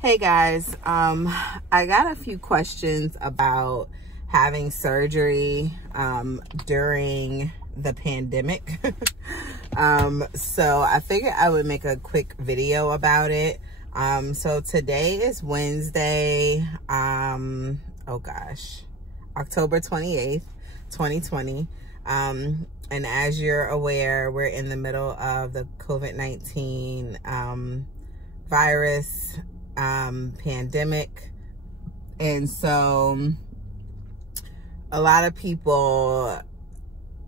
Hey guys, I got a few questions about having surgery during the pandemic. So I figured I would make a quick video about it. So today is Wednesday, October 28th, 2020. And as you're aware, we're in the middle of the COVID-19 virus pandemic. And so a lot of people,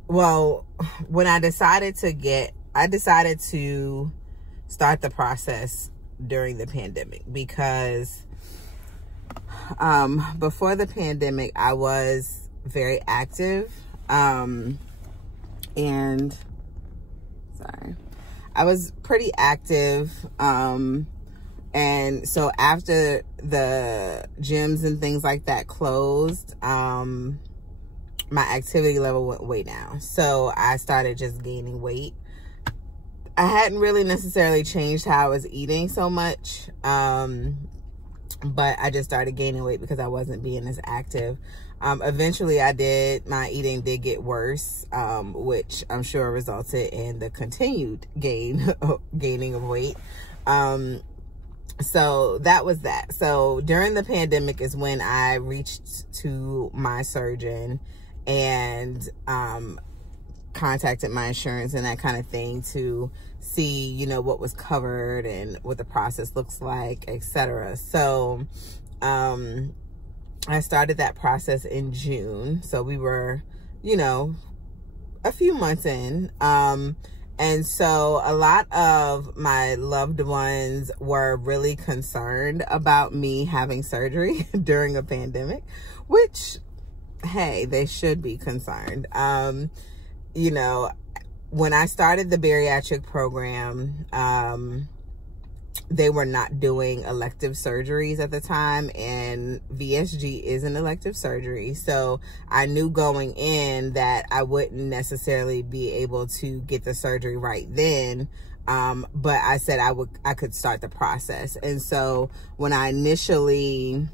well, when I decided to start the process during the pandemic, because before the pandemic I was very active, and I was pretty active, and so after the gyms and things like that closed, my activity level went way down. So I started just gaining weight. I hadn't really necessarily changed how I was eating so much, but I just started gaining weight because I wasn't being as active. Eventually my eating did get worse, which I'm sure resulted in the continued gaining of weight. So that was that. So during the pandemic is when I reached to my surgeon and contacted my insurance and that kind of thing to see, you know, what was covered and what the process looks like, etc. So I started that process in June. So we were, you know, a few months in. And so a lot of my loved ones were really concerned about me having surgery during a pandemic, which, hey, they should be concerned. You know, when I started the bariatric program, they were not doing elective surgeries at the time, and VSG is an elective surgery. So I knew going in that I wouldn't necessarily be able to get the surgery right then. But I said I could start the process. And so when I initially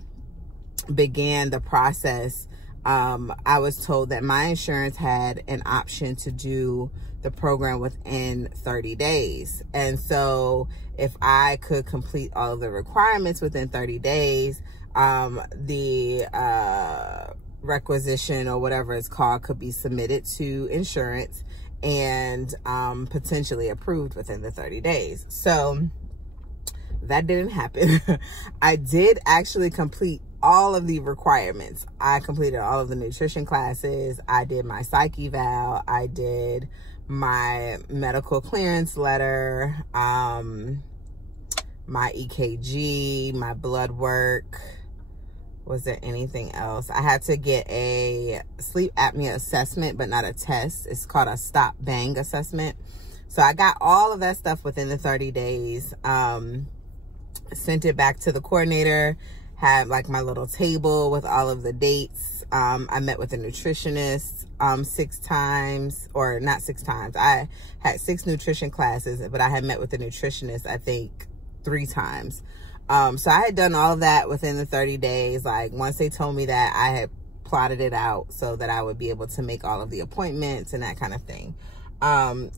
began the process, I was told that my insurance had an option to do the program within 30 days. And so if I could complete all of the requirements within 30 days, the requisition or whatever it's called could be submitted to insurance and potentially approved within the 30 days. So that didn't happen. I did actually complete all of the requirements. I completed all of the nutrition classes. I did my psych eval. I did my medical clearance letter, my EKG, my blood work. Was there anything else? I had to get a sleep apnea assessment, but not a test. It's called a stop bang assessment. So I got all of that stuff within the 30 days. Sent it back to the coordinator, had like my little table with all of the dates. I met with a nutritionist 6 times, or not 6 times. I had 6 nutrition classes, but I had met with the nutritionist, I think 3 times. So I had done all of that within the 30 days. Like once they told me that, I had plotted it out so that I would be able to make all of the appointments and that kind of thing.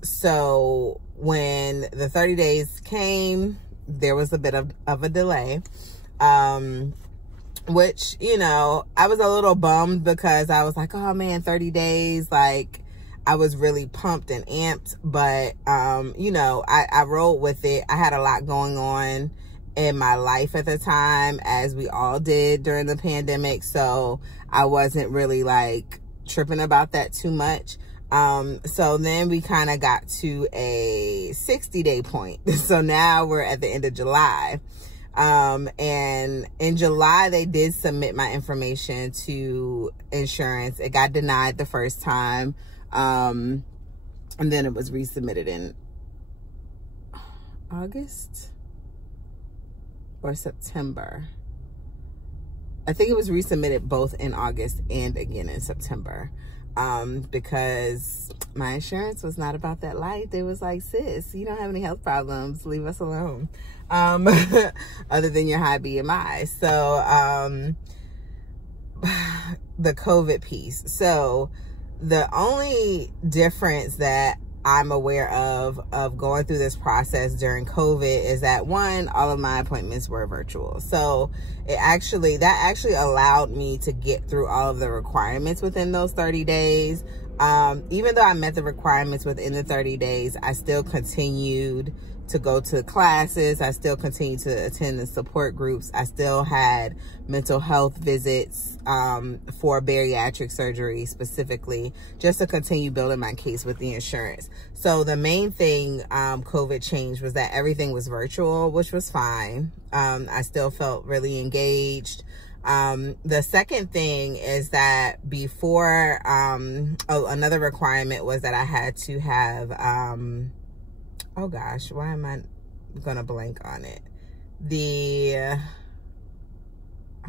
So when the 30 days came, there was a bit of a delay. Which, you know, I was a little bummed because I was like, oh man, 30 days. Like I was really pumped and amped, but, you know, I rolled with it. I had a lot going on in my life at the time, as we all did during the pandemic. So I wasn't really like tripping about that too much. So then we kind of got to a 60-day point. So now we're at the end of July. And in July, they did submit my information to insurance. It got denied the first time. And then it was resubmitted in August or September. I think it was resubmitted both in August and again in September. because my insurance was not about that life. They was like, sis, you don't have any health problems, leave us alone, other than your high BMI. So the COVID piece. So the only difference that I'm aware of going through this process during COVID is that, one, all of my appointments were virtual. So that actually allowed me to get through all of the requirements within those 30 days. Even though I met the requirements within the 30 days, I still continued to go to classes. I still continued to attend the support groups. I still had mental health visits for bariatric surgery specifically, just to continue building my case with the insurance. So the main thing COVID changed was that everything was virtual, which was fine. I still felt really engaged. The second thing is that before, another requirement was that I had to have, oh gosh, why am I gonna blank on it?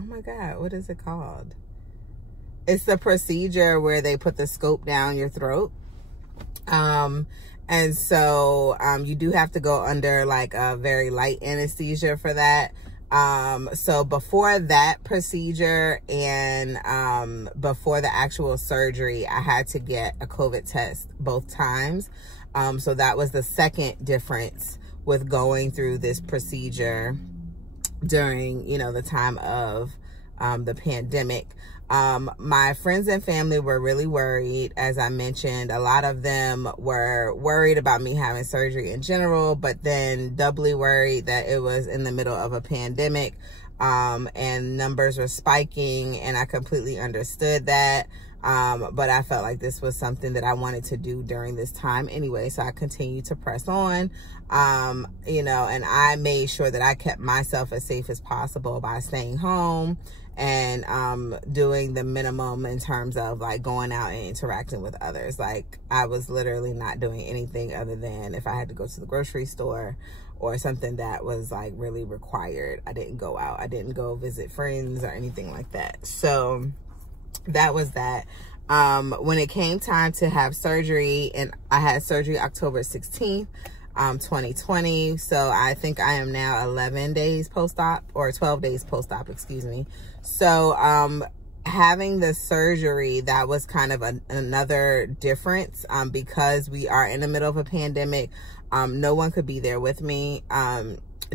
Oh my God, what is it called? It's the procedure where they put the scope down your throat. And so, you do have to go under like a very light anesthesia for that. So before that procedure and, before the actual surgery, I had to get a COVID test both times. So that was the second difference with going through this procedure during, the time of, the pandemic. My friends and family were really worried. As I mentioned, a lot of them were worried about me having surgery in general, but then doubly worried that it was in the middle of a pandemic, and numbers were spiking, and I completely understood that. But I felt like this was something that I wanted to do during this time anyway. So I continued to press on, and I made sure that I kept myself as safe as possible by staying home and, doing the minimum in terms of like going out and interacting with others. Like I was literally not doing anything other than if I had to go to the grocery store or something that was like really required. I didn't go out. I didn't go visit friends or anything like that. So that was that. When it came time to have surgery, and I had surgery October 16th, 2020. So I think I am now 11 days post-op, or 12 days post-op, excuse me. So, having the surgery, that was kind of another difference, because we are in the middle of a pandemic. No one could be there with me,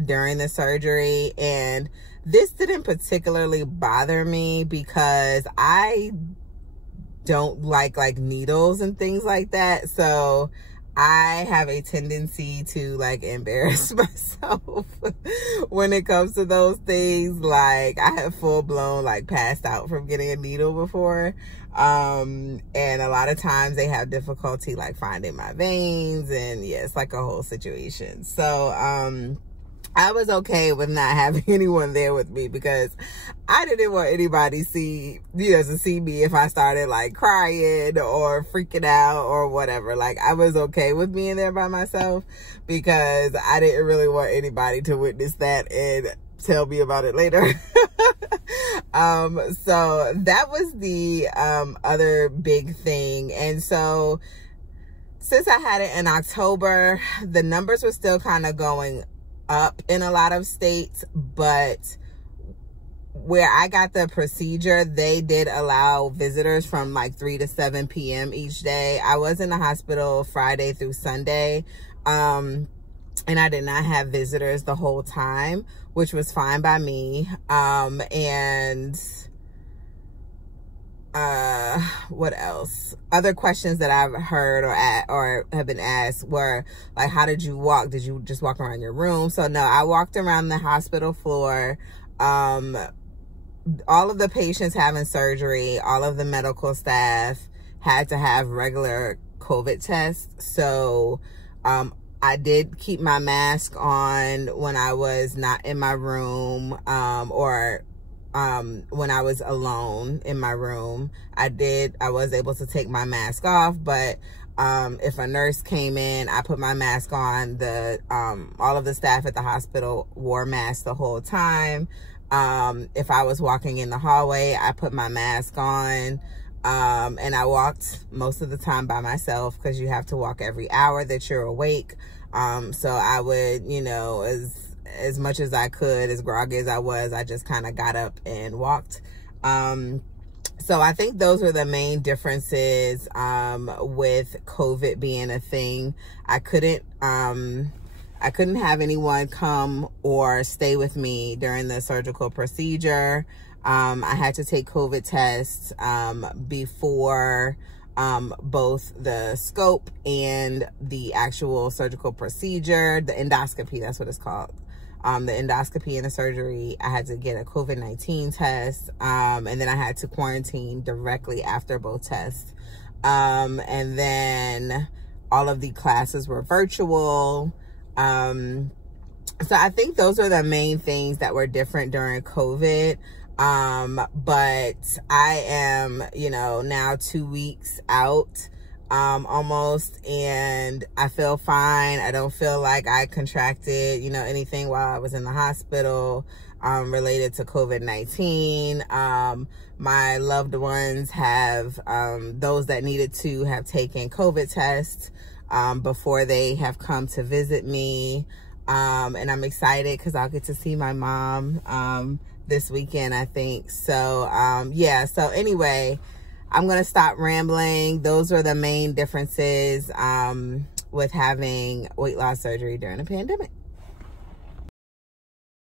during the surgery. And this didn't particularly bother me because I don't like needles and things like that. So I have a tendency to like embarrass myself when it comes to those things. Like I have full blown like passed out from getting a needle before. And a lot of times they have difficulty like finding my veins, and yeah, it's like a whole situation. So, I was okay with not having anyone there with me because I didn't want anybody to see me if I started like crying or freaking out or whatever. Like I was okay with being there by myself because I didn't really want anybody to witness that and tell me about it later. So that was the other big thing. And so since I had it in October, the numbers were still kind of going up in a lot of states, but where I got the procedure, they did allow visitors from like 3 to 7 p.m. each day. I was in the hospital Friday through Sunday, and I did not have visitors the whole time, which was fine by me. And what else? Other questions that I've heard or have been asked were like, how did you walk? Did you just walk around your room? So no, I walked around the hospital floor. All of the patients having surgery, all of the medical staff had to have regular COVID tests. So, I did keep my mask on when I was not in my room, or when I was alone in my room. I was able to take my mask off, but if a nurse came in, I put my mask on. All of the staff at the hospital wore masks the whole time. If I was walking in the hallway, I put my mask on. And I walked most of the time by myself because you have to walk every hour that you're awake. So I would, you know, as much as I could, as groggy as I was, I just kind of got up and walked. So I think those were the main differences with COVID being a thing. I couldn't have anyone come or stay with me during the surgical procedure. I had to take COVID tests before both the scope and the actual surgical procedure, the endoscopy, that's what it's called. The endoscopy and the surgery, I had to get a COVID-19 test, and then I had to quarantine directly after both tests. And then all of the classes were virtual. So I think those are the main things that were different during COVID. But I am, you know, now 2 weeks out, almost, and I feel fine. I don't feel like I contracted, you know, anything while I was in the hospital, related to COVID-19. My loved ones have, those that needed to have taken COVID tests, before they have come to visit me. And I'm excited because I'll get to see my mom, this weekend, I think. So, yeah. So anyway, I'm going to stop rambling. Those are the main differences, with having weight loss surgery during a pandemic.